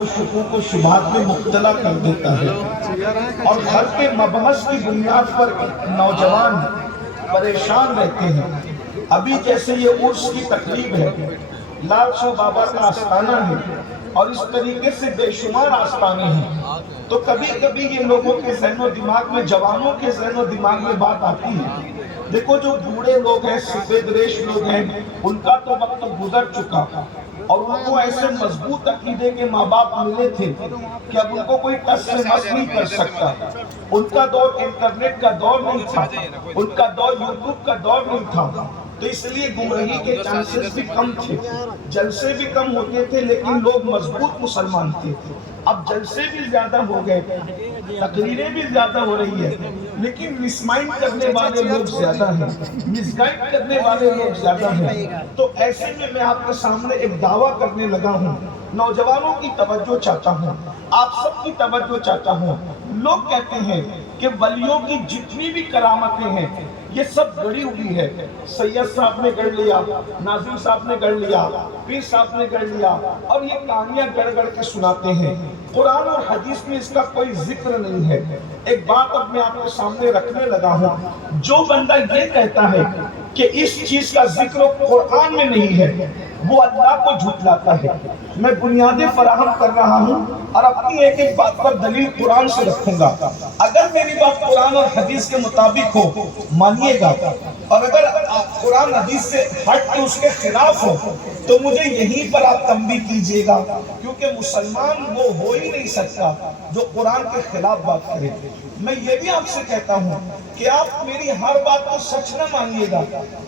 شکوک و شبہات میں مبتلا کر دیتا ہے اور گھر کے مبحث کی بنیاد پر نوجوان پریشان رہتے ہیں۔ ابھی جیسے یہ عرس کی تقریب ہے، لال شاہ بابا کا آستانہ ہے اور اس طریقے سے بے شمار آستانے ہیں، تو کبھی کبھی یہ لوگوں کے ذہن و دماغ میں، جوانوں کے ذہن و دماغ میں بات آتی ہے، دیکھو جو بوڑھے لوگ ہیں، سفید ریش لوگ ہیں، ان کا تو وقت گزر چکا اور ان کو ایسے مضبوط عقیدے کے ماں باپ ملے تھے کہ اب ان کو کوئی ٹس سے مس نہیں کر سکتا۔ ان کا دور انٹرنیٹ کا دور نہیں تھا، ان کا دور یوٹیوب کا دور نہیں تھا، تو اس لیے گمراہی کے چانسز بھی کم تھے، جلسے بھی کم ہوتے تھے، لیکن لوگ مضبوط مسلمان تھے۔ اب جلسے بھی زیادہ ہو گئے، تقریریں بھی زیادہ ہو رہی ہے، لیکن مسمائنڈ کرنے والے لوگ زیادہ ہیں، مس گائیڈ کرنے والے لوگ زیادہ ہیں۔ تو ایسے میں آپ کے سامنے ایک دعویٰ کرنے لگا ہوں، نوجوانوں کی توجہ چاہتا ہوں، آپ سب کی توجہ چاہتا ہوں۔ لوگ کہتے ہیں کہ ولیوں کی جتنی بھی کرامتیں ہیں یہ سب گڑی ہوئی ہے، سید صاحب نے گڑھ لیا، ناظم صاحب نے گڑھ لیا، پیر صاحب نے گڑھ لیا، اور یہ کہانیاں گڑھ گڑھ کے سناتے ہیں۔ قرآن اور حدیث میں اس کا کوئی ذکر نہیں ہے۔ ایک بات اب میں آپ کے سامنے رکھنے لگا ہوں، جو بندہ یہ کہتا ہے کہ اس چیز کا ذکر قرآن میں نہیں ہے، وہ اللہ کو جھٹلاتا ہے۔ میں بنیادیں فراہم کر رہا ہوں اور اپنی ایک ایک بات پر دلیل قرآن سے رکھوں گا۔ اگر میری بات قرآن اور حدیث کے مطابق ہو مانیے گا، اور اگر قرآن حدیث سے ہٹ کے اس کے خلاف ہو تو مجھے یہیں پر آپ تنبیہ کیجئے گا، کیونکہ مسلمان وہ ہو ہی نہیں سکتا جو قرآن کے خلاف بات کرے۔ میں یہ بھی آپ سے کہتا ہوں کہ آپ میری ہر بات کو سچ نہ مانیے گا،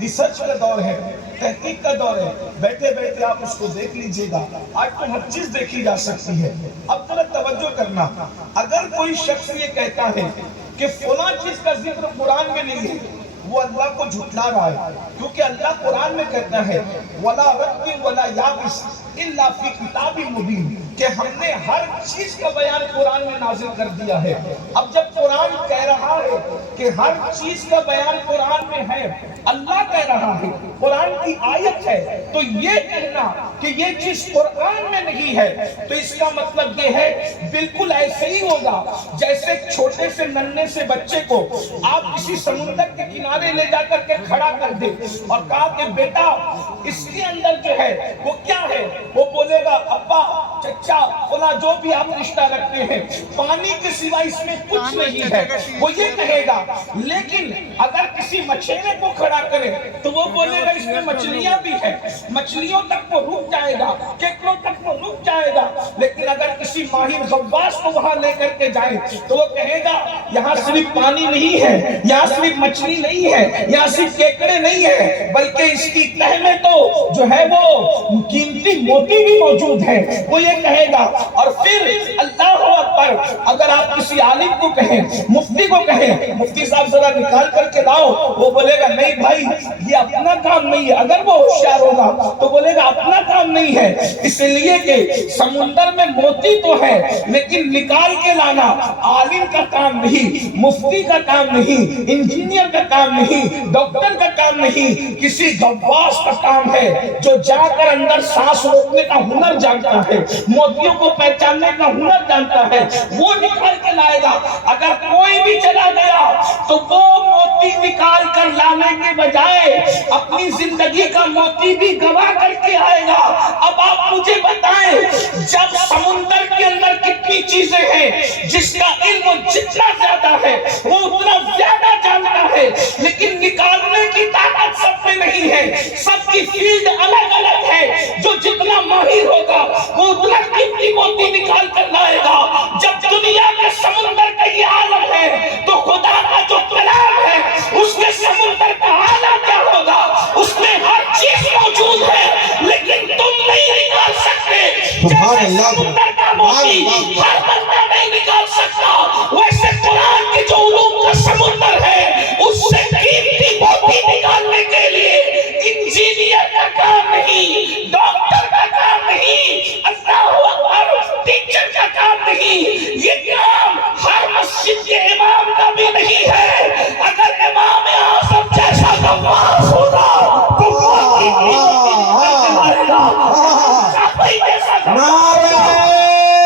ریسرچ کا دور ہے، تحقیق کا دور ہے، بیٹھے بیٹھے آپ اس کو دیکھ لیجئے گا، آج تو ہر چیز دیکھی جا سکتی ہے۔ اب ذرا توجہ کرنا، اگر کوئی شخص یہ کہتا ہے کہ فلاں چیز کا ذکر قرآن میں نہیں ہے، وہ اللہ کو جھٹلا رہا ہے، کیونکہ اللہ قرآن میں کہتا ہے وَلَا رَتِّ وَلَا يَابِسٍ إِلَّا فِي كِتَابٍ مُبِينٍ، کہ ہم نے ہر چیز کا بیان قرآن میں نازل کر دیا ہے۔ اب جب قرآن کہہ رہا ہے کہ ہر چیز کا بیان قرآن میں ہے، اللہ کہہ رہا ہے، قرآن کی آیت ہے، تو یہ کہنا کہ یہ چیز قرآن میں نہیں ہے تو اس کا مطلب یہ ہے بالکل ایسے ہی ہوگا جیسے چھوٹے سے ننھے سے بچے کو آپ کسی سمندر کے کنارے لے جا کر کے کھڑا کر دے اور کہا کہ بیٹا اس کے اندر جو ہے وہ کیا ہے، وہ بولے گا ابا، چچا، فلاں جو بھی آپ رشتہ رکھتے ہیں، پانی کے سوا اس میں کچھ نہیں ہے، وہ یہ کہے گا۔ لیکن اگر کسی مچھیرے کو کھڑا کرے تو وہ بولے گا اس میں مچھلیاں بھی ہیں، مچھلیوں تک وہ رک جائے گا، کیکڑوں تک وہ رک جائے گا۔ لیکن اگر کسی ماہر غواص کو وہاں لے کر کے جائے تو وہ کہے گا یہاں صرف پانی نہیں ہے، یہاں صرف مچھلی نہیں ہے، یہاں صرف کیکڑے نہیں ہے، بلکہ اس کی تہ میں تو جو ہے وہ قیمتی موتی بھی موجود ہے، وہ یہ کہے گا۔ اور پھر اللہ اکبر، اگر آپ کسی عالم کو کہیں، مفتی کو کہیں مفتی صاحب ذرا نکال کر کے لاؤ، وہ بولے گا نہیں بھائی یہ اپنا کام نہیں ہے۔ اگر وہ ہوشیار ہوگا تو بولے گا اپنا کام نہیں ہے، اس لیے کہ سمندر میں موتی تو ہے لیکن نکال کے لانا عالم کا کام نہیں، مفتی کا کام نہیں، انجینئر کا کام نہیں، ڈاکٹر کا کام نہیں، کسی غواص کا کام ہے جو جا کر اندر سانس روکنے کا ہنر جانتا ہے، موتیوں کو پہچاننے کا ہنر جانتا ہے، وہ نکال کے لائے گا۔ اگر کوئی بھی چلا گیا تو وہ موتی نکال کر لانے کے بجائے اپنی زندگی کا موتی بھی گوا کر کے آئے گا۔ اب آپ مجھے بتائیں جب سمندر کے اندر کتنی چیزیں ہیں، جس کا علم جتنا زیادہ ہے وہ اتنا زیادہ جانتا ہے، لیکن نکالنے کی طاقت سب میں نہیں ہے، سب کی فیلڈ الگ الگ ہے۔ جو جتنا ماہر ہوگا وہ اتنا قیمتی موتی نکال کر لائے گا۔ جب دنیا کے سمندر کا یہ عالم ہے تو خدا کا جو کلام ہے اس کے سمندر کا عالم کیا ہوگا؟ اس میں ہر چیز موجود ہے لیکن تم نہیں نکال سکتے۔ جیسے سمندر کا موتی ہر بندہ نہیں نکال سکتا، ویسے قرآن کے جو علوم کا سمندر ہے اس سے قیمتی موتی نکالنے کے لیے انجینئر کا کام نہیں، ڈاکٹر کا کام نہیں، اللہ اکبر، ٹیچر کا کام نہیں، یہ کام ہر مسجد کے امام کا بھی نہیں ہے۔ اگر امام اعظم جیسا غواص ہوگا تو موتی نکال کے لائے گا، صحابی جیسا غواص ہوگا۔